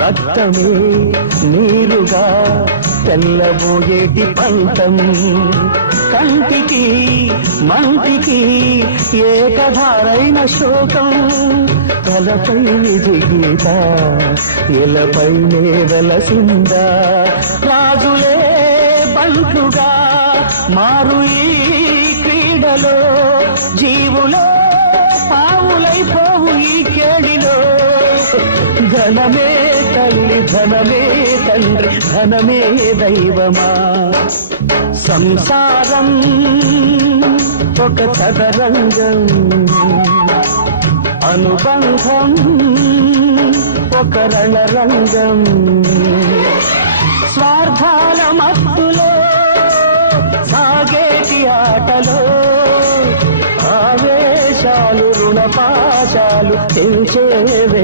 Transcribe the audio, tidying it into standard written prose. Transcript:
రక్తమే నీరుగా తెల్లబోయేటి పంతం కంటికి మంటికి ఏకధారైన శోకం తలపై విధి గీత ఇలపైనే వెలసిందా రాజులే బంటుగా మారు ఈ క్రీడలో జీవులే పావులైపోవు ఈ కేడిలో ధనమే తల్లి ధనమే తండ్రి ధనమే దైవమా సంసారం ఒక చదరంగం అనుబంధం ఒక రణరంగం స్వార్థాల మత్తులో సాగేటి ఆటలో ఆవేశాలు రుణపాశాలు తెంచేవే